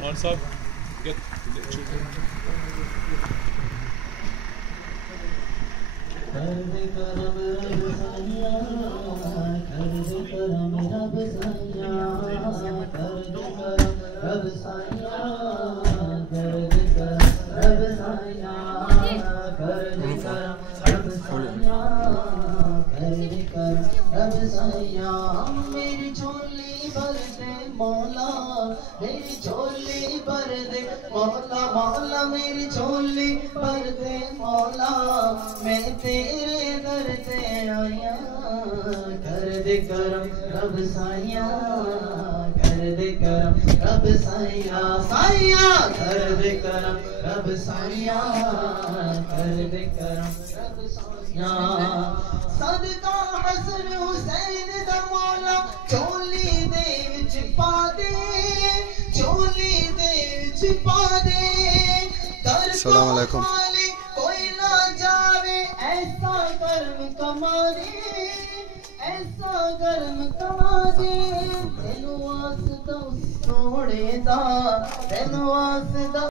Maan Sahib, get children. मेरी झोली भर दे मौला, मेरी झोली भर दे मौला, मौला मेरी झोली भर दे मौला, मैं तेरे दर पे आया, कर दे करम रब साया, कर दे करम रब साया, साया कर दे करम रब साया, कर दे करम रब साया। सदका हसन हुसैन दा मौला झोली दे विच पा दे, झोली दे विच पा दे, कर को कोई ना जावे, ऐसा कर्म कमा दे, ऐसा कर्म कमा दे, तेनू वास्ता सोने दा, तेनू वास्ता